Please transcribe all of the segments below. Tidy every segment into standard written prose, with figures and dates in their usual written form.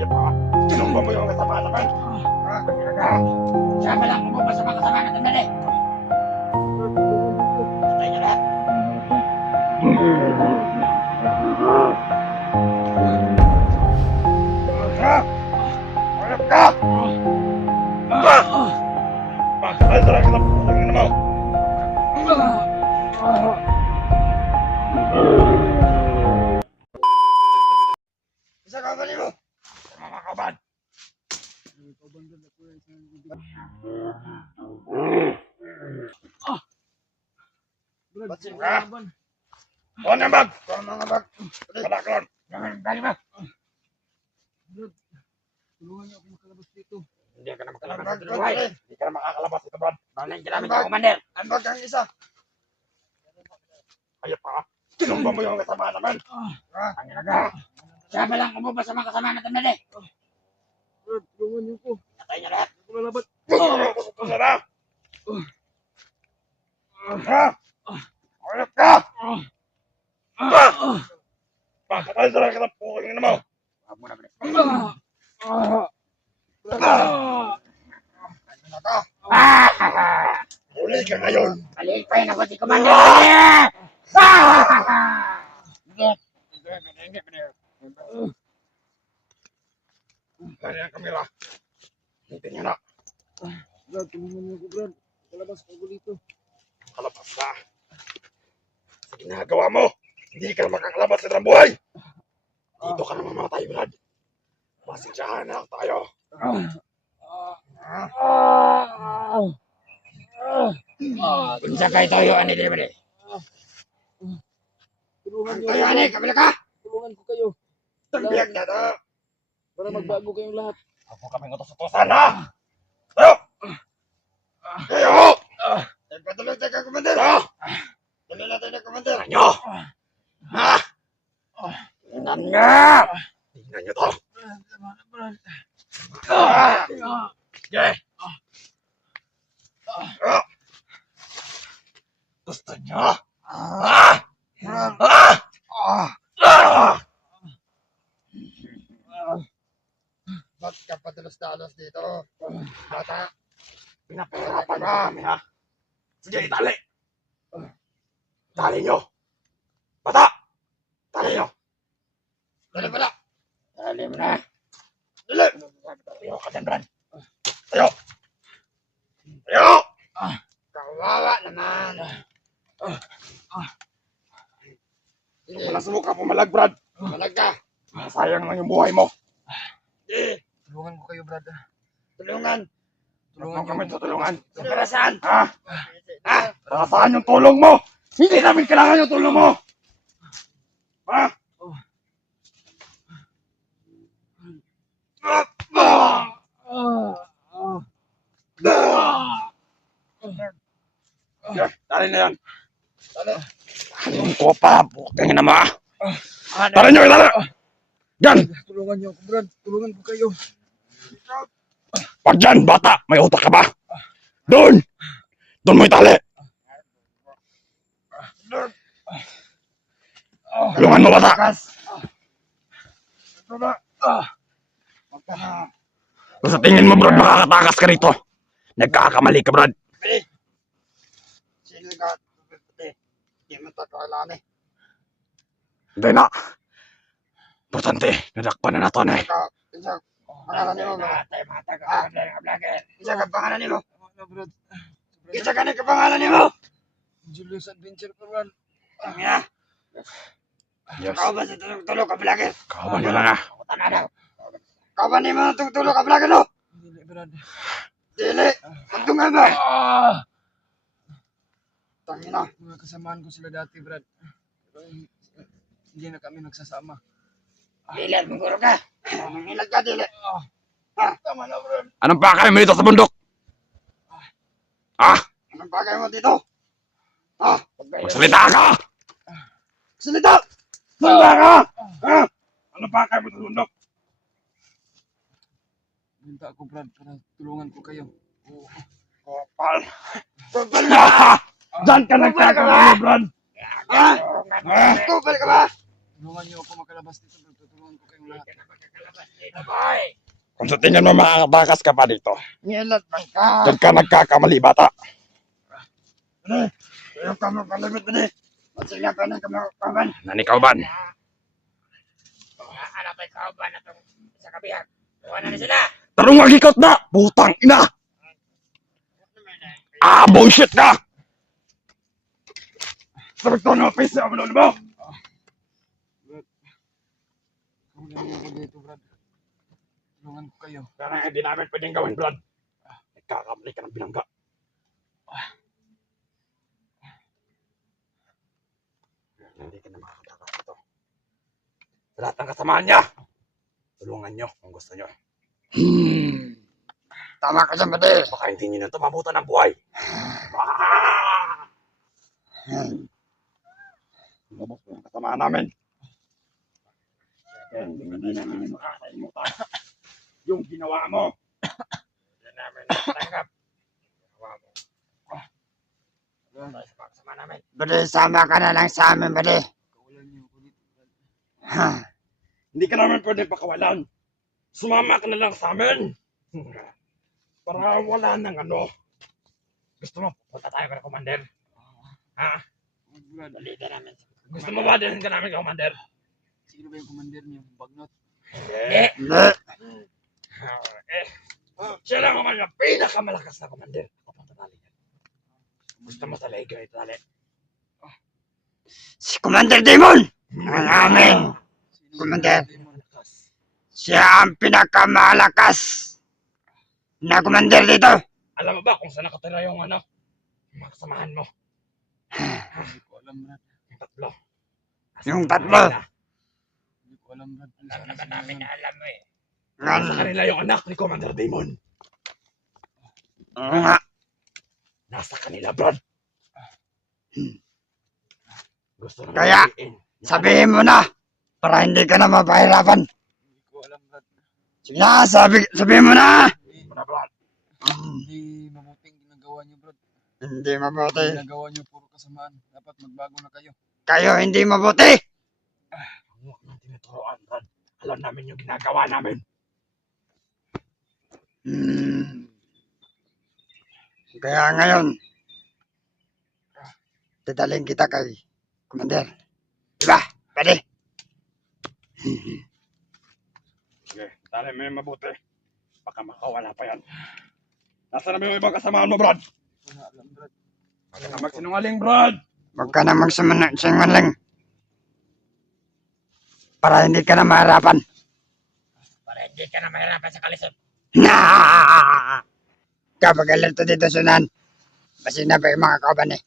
Hayop ka! Sinumba mo yung kasama naman! Siya lang mo ba sa mga kasama natin dali? Patay niya lahat! Hayop ka! Bakit talaga na putang ina mo? Isa ka ba mo? Mga kaban! Ba't ka? Kuha ng bag! Kuha ng bag! Kalakon! Dali ba? Tulungan niyo ako makalabas dito. Hindi ka na makalabas dito, Buhay. Hindi ka na makakalabas dito, Brad. Balayin ka namin sa commander. Ang bag ang isa. Hayop ka. Sinumba mo yung kasama naman. Ang inaga. Siya ba lang mo ba sa mga kasama natin dali? Brad, tulungan niyo ko. Patay niya lahat. Ako lalabat. Puso na. Hayop ka. Patay talaga ng putang ina mo. Huwag mo na, Brad. Huli ka ngayon! Balik pa yun ako si Commander! Lari ang kamera. Hitin niyo na. Brad, tulungan niyo ko, Brad. Kalabas ako dito. Kalabas na. Sa ginagawa mo, hindi ka na makakalabas sa dalang buhay. Dito ka na mamatay, Brad. Pasensyahan na lang tayo. Unsa kay toyo ani dili. Tulungan niyo Toyo ani kabila ka. Tulungan ko kayo. Tagbiag na to. Para magbago kayong lahat. Ako kami utos-utosan ha. Tayo. Tayo. Patuloy tayo ka komander ha. Tuloy na tayo na komander. Anyo. Ha? Tingnan nga. Tingnan nyo to. Brad. Yeah. Gusto nyo? Ba't ka padalos-dalos dito? Bata, pinapahirapan namin ha? Sige, itali! Tali nyo! Bata! Tali nyo! Tali mo na! Tali mo na! Dali! Tayo ka dyan, Brad! Tayo! Tayo! Kawawa naman! Sige, nasubukan pumalag, Brad! Pumalag ka! Sayang lang yung buhay mo! Sige! Tulungan ko kayo, Brad. Tulungan! Tulungan Kami niyo. tutulungan! Para saan? Ha? Ha? Para saan yung tulong mo? Hindi namin kailangan yung tulong mo! Ha? Tali na yan. Tali ko pa. Bukang ina mo ah. Tali nyo, tali. Yan. Tulungan niyo ako, Brad. Tulungan ko kayo. Pag dyan, bata, may utak ka ba? Doon. Doon mo itali. Tulungan mo, bata. Kung sa tingin mo, Brad, makakatakas ka rito. Nagkakamali ka, Brad. Sino ka? Hindi mo ito kailangan eh. Hindi na. Importante, nadakpan na nato na eh. Isa pangalan niyo, Isa ka pangalan niyo. Isa ka na kapangalan niyo. Julius Adventure ko, Brad. Tangina. Yes. Kau ba sa tulog ka vlogger? Kau ba na na? Kau ba ni mo tulog ka vlogger no? Dili, Brad. Dili. Magtungan ba? Tangina. Mga kasamaan ko sila dati, Brad. Pero hindi na kami nagsasama. Dili, maguro ka. Mangilag ka, dili. Tama na, Brad. Anong pakay mo dito sa bundok? Anong pakay mo dito? Magsalita ka! Salita! Salita ka! Anong pakay mo sa bundok? Binta ako, Brad, para tulungan ko kayo. Kopal! Kopal na! Diyan ka nagtakamali, Brad! Kopal ka ba? Tulungan niyo ako makalabas dito, Brad. Tutulungan ko kayong lahat. Kung sa tingin mo makakatakas ka pa dito, Ngilat man ka. doon ka nagkakamali, bata. Bade, ayaw ka magpalimit, bade. Masaya ka ng kamakaman. Nanikauban. Anak ko ikaw ba na itong sa kabihag? Kuha na sila. Tarong magikot na! Putang ina! Bullshit ka! Sabi ko na face na mo! Tulungan niyo ako dito, Brad. Tulungan ko kayo. Kaya hindi namin pwedeng gawin, Brad. Nagkakamali ka ng binangga. Hindi ka na makakatakas ito. Sa lahat ng kasamaan niya, tulungan niyo kung gusto niyo. Tama ka dyan, bade. Baka hindi niyo na ito mabutan ng buhay. Lumabas po yung kasamaan namin. Kaya hindi namin makakalimutan yung ginawa mo. Hindi namin natanggap. Ginawa mo. Dahil sa pagsama namin. Bade, sama ka na lang sa amin, bade. Kawalan niyo ako dito, Brad. Hindi ka namin pwede pakawalan. Sumama ka na lang sa amin. Para wala nang ano. Gusto mo, punta tayo ka na, Commander? Ha? Brad, Balita namin. Gusto mo ba din ka namin, Commander? sino ba yung commander niyo? Bagnot? Hindi. Hindi. Siya lang naman ang pinakamalakas na Commander. Ako pang tatali yan. Gusto mo sa lega itali? Si Commander Demon! Ang amin! Sino Commander. yung malakas? Siya ang pinakamalakas na commander dito. Alam mo ba kung saan nakatira yung ano? Yung mga kasamahan mo? Hindi ko alam, Brad. Yung tatlo. Yung tatlo. Hindi ko alam, Brad. Kung Alam saan naman sila namin yan. na alam mo eh. Nasa kanila yung anak ni Commander Damon. Oo nga. Nasa kanila, Brad. Gusto na Kaya, sabihin mo na para hindi ka na mapahirapan. Hindi ko alam, Brad. Sige na, sabihin mo na. Brad. Hindi mabuting ginagawa niyo, Brad. Hindi mabuti. Ginagawa niyo puro kasamaan. Dapat magbago na kayo. Kayo hindi mabuti. Huwag nang tinuturoan, Brad. Alam namin yung ginagawa namin. Kaya ngayon, dadalhin kita kay Commander. Diba? Pwede. Sige, dali mo yung mabuti. Baka makawala pa yan. Nasaan namin yung ibang kasamaan mo, Brad? Wala alam, Brad. Huwag ka na magsinungaling, Brad. Huwag ka na magsimanling. Para hindi ka na mahirapan. Para hindi ka na mahirapan sa kalisip. Kapag alerto dito sunan, basi na pa yung mga kauban eh.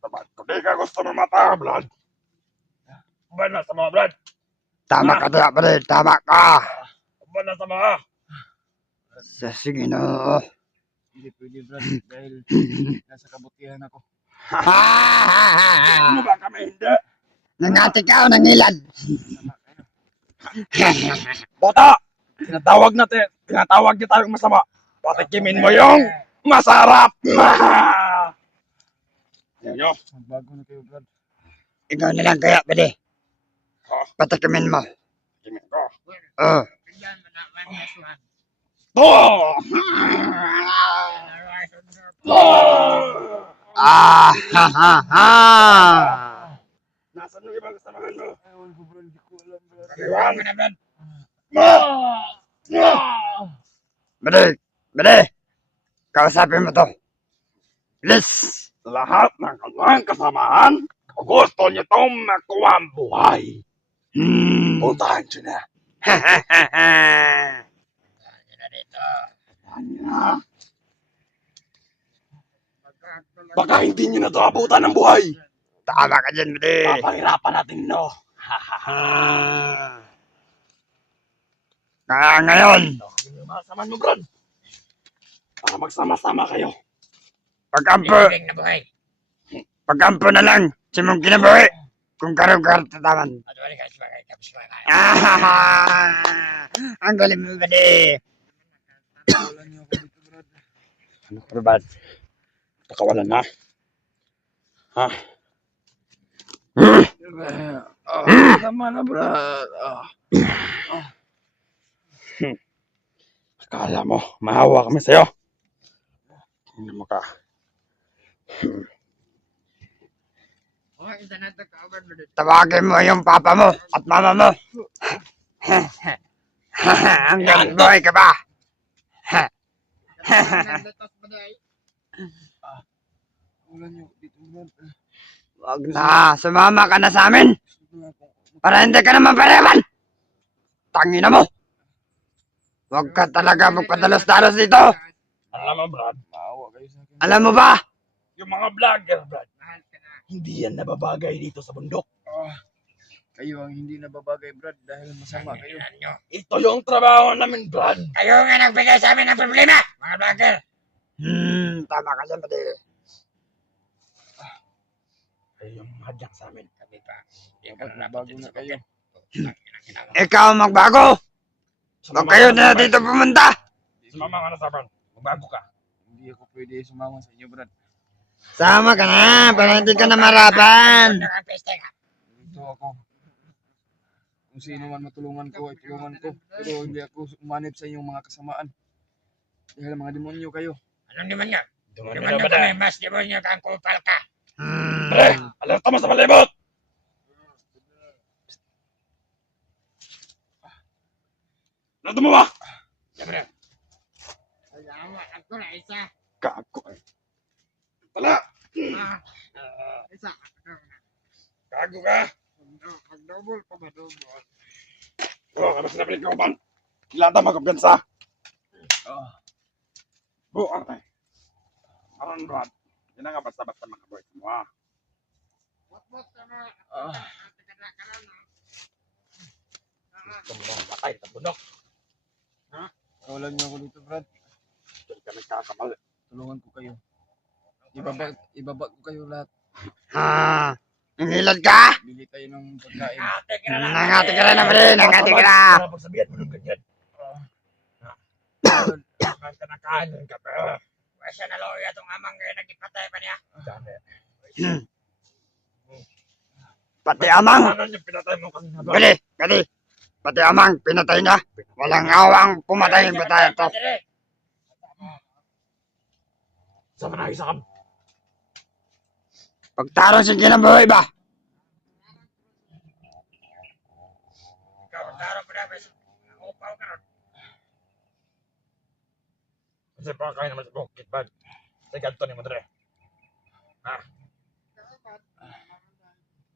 Sabad ko, di ka gusto mo mata, Brad. Ba na sa mga, Brad? Tama ka diya, pare. Tama ka. Ba na sa mga? Sige no. Hindi pwede, Brad. Dahil nasa kabutihan ako. Ano ba kami hindi? Nangati ka o nangilan? Bota! Tinatawag niya tayong masama. Patikimin mo yung masarap! Yan nyo. Magbago na kayo, Brad. Ikaw na lang kaya, pwede. Patikimin mo. Patikimin ko. Oh. Bigyan mo na may masuhan. Oh! Ah, ha, ha, ha. Nasaan yung ibang kasamahan mo? Ewan ko, Brad. Hindi ko alam, Brad. Kaliwang! Ano, Brad? Pwede, pwede. Kausapin mo to. Bilis. Lahat ng kanyang kasamahan, gusto niyo itong makuha ang buhay. Puntahan siya na. Ha, ha, ha, ha. Ano na dito? Puntahan niyo na. Baka hindi niyo na ito abutan ng buhay. Tama ka dyan, pwede. Papahirapan natin, no? Kaya ngayon, Yung mga kasamahan mo, Brad. Para magsama-sama kayo. Bibigay na buhay. pagkampo na lang. Simong kinabuhi. Kung karong tataman. At wala ka sabagay. Tapos ka na. Ang galing mo, pwede. Wala niyo ako dito, Brad. Ano, Brad? Pakawalan na. Tama na, Brad. Akala mo, mahawa kami sa'yo. Hindi mo ka. Tawagin mo yung papa mo at mama mo. Hanggang buhay ka ba? Wala niyo dito, Brad. Wag na, sumama ka na sa amin. Para hindi ka naman pareman. Tangina mo. Huwag ka talaga magpadalos-dalos dito. Alam mo, Brad, Maawa kayo sa akin. Alam mo ba? yung mga vlogger, Brad, hindi yan nababagay dito sa bundok. Kayo ang hindi nababagay, Brad, dahil masama kayo. Ito yung trabaho namin, Brad. Kayo nga nagbigay sa amin ng problema, mga vlogger. Tama ka dyan, pati. Ay, yung hadyang sa amin. Kami pa. Bago na kayo. Ikaw ang magbago. Huwag kayo na dito pumunta. Sumama ka na sa amin. Magbago ka. Hindi ako pwede sumama sa inyo, Brad. Sama ka na, para hindi ka na marapan. Dito ako. Kung sino man matulungan ko, ay tulungan ko. Pero hindi ako umanib sa inyong mga kasamaan. Dahil mga demonyo kayo. Anong demonyo? Demonyo Demonyo ba kami, na? mas demonyo kang kupal ka. Pre, alerta mo sa malibot. Alerta mo ba? Siyempre. Ayawa, ako na isa. Gago. Tala. Isa. Gago ka. Pag-double pa ba double? Ano sinabi ko, man? Kilata magkapiyansa. Buang tayo. Aron, Brad. Yan na nga basta-basta mga boys mo, ha? What ka na? Kung patay sa bundok. Kawalan niyo ako dito, Brad. Diyan ka nagkakamali. Tulungan ko kayo. Ibaba ko kayo lahat. Nangilad ka? Bili kayo ng pagkain. Nangati ka na, pre. Nangati ka na. Para pagsabihan mo ng ganyan. Pag kanakahanin ka pa. Wasa na loya itong amang kayo nagipatay pa niya. Pati amang. Ano yung pinatay mo kanina ba? Pati. Pati amang, pinatay niya. Walang awang pumatay yung patay ito. Sama na isa ka. Pagtarong si kinabuhay ba? Ikaw, taro pa dapat. Upaw ka ron. Kasi pa kayo naman sa bukit, bad. Sa ganto ni Madre.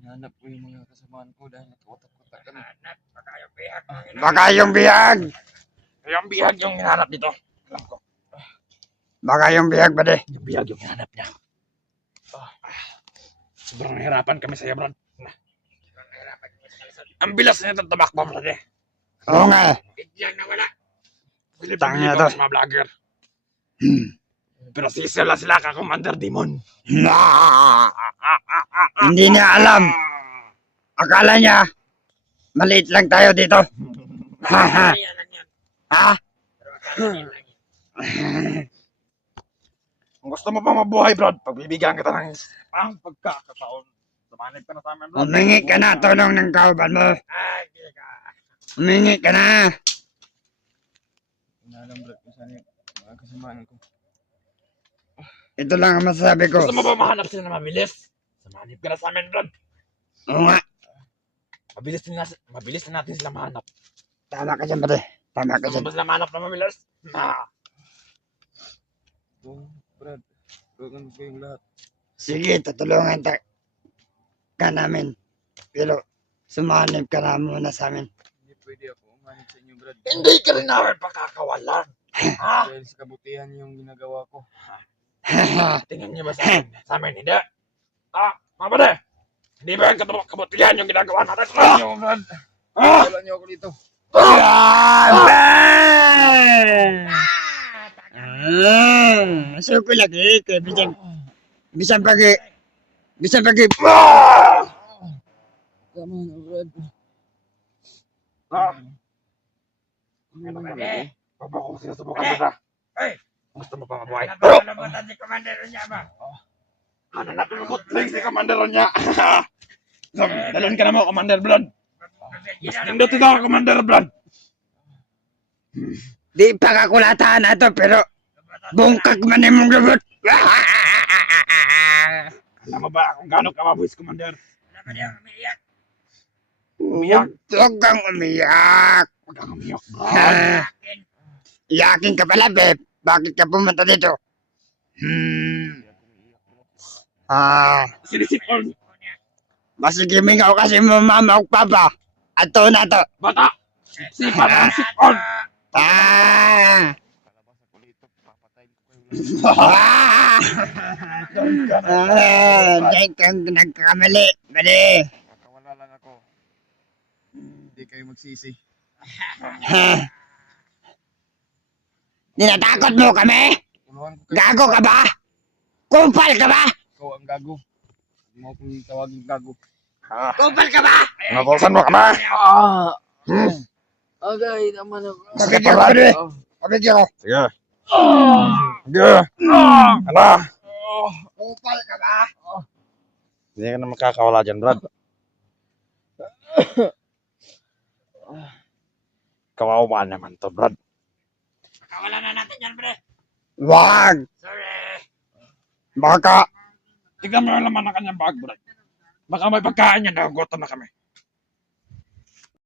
Hinahanap ko yung mga kasamaan ko dahil nakawatak-watak kami. Hanap pa kayo bihag. Baka yung bihag. Yung bihag yung hinahanap dito. Alam ko. Baka yung bihag, pati. Yung bihag yung hinahanap niya. Sobrang nahirapan kami sa'yo, Brad. Ang bilas na itong tumakbo, Brad, eh. Oo nga. Biglang nawala. Tangina to. Sa mga vlogger. Pero sila ka, Commander Demon. Hindi niya alam. Akala niya, maliit lang tayo dito. Ha? Yan lang yan. Ha? Pero akala niya lang yan. Kung gusto mo pa mabuhay, Brad, pagbibigyan kita ng ang pagkakataon. Sumanib ka na sa amin, Brad. Humingi ka na tulong ng kauban mo. Ay, di ka. Humingi ka na. Hinahanap, Brad, kung saan yung mga kasamaan ko. Ito lang ang masasabi ko. Gusto mo ba mahanap sila na mabilis? Sumanib ka na sa amin, Brad. Oo nga. Mabilis na natin sila mahanap. Tama ka dyan, pati. Tama ka Gusto dyan. mo ba sila mahanap na mabilis? So, Brad, tulungan ko kayong lahat. Sige, tutulungan ka namin. Pero sumanib ka na muna sa amin. Hindi pwede ako umanib sa inyo, Brad. Hindi ka rin namin pakakawalan. Dahil sa kabutihan yung ginagawa ko. Tingnan niyo ba sa amin? Sa amin, hindi. Mga pare, hindi ba yung kabutihan yung ginagawa natin? Wala niyo, Brad. Wala niyo ako dito. Masuk ko lagi ke bisan pagi Tama na, Brad. Baba ko sinusubukan mo na. Hey! Gusto mo pa mabuhay? Napakalabutan si Commander niya ba? Ano na pinagkutling si Commander niya? Dalon ka na mo, Commander Blood. Mas nindot ito, Commander Blood. Di pa kakulatahan na to, pero bungkag man yung mong lubot. Alam mo ba kung gaano ka mabuhis, Commander? Wala ba niya umiiyak? Umiyak. Huwag kang umiyak. Huwag kang umiyak, Brad. Akin. Iyakin ka pala, Beb. Bakit ka pumunta dito? Sinisipon. Masigiming ako kasi mo mama o papa. Ato na to. Bata. Sipa na ang sipon. Palabas ako dito, papatayin ko kayo. Diyan kang nagkakamali. Mali. Kakawala lang ako. Hindi kayo magsisi. Ninatakot mo kami? Tulungan ko kayo. Gago ka ba? Kumpal ka ba? Ikaw ang gago. Huwag mo akong tawagin gago. Kumpal ka ba? Nabusan mo ka na. Agay naman ako. Pabigyan ko rin. Pabigyan ko. Sige. Sige. Ano? Kumpal ka ba? Hindi ka na makakawala dyan, Brad. Kawawa naman to, Brad. Pakawalan na natin yan, pre. Wag. Sorry. Baka Tignan mo yung laman ng kanyang bag, Brad. Baka may pagkain yan, nagugutom na kami.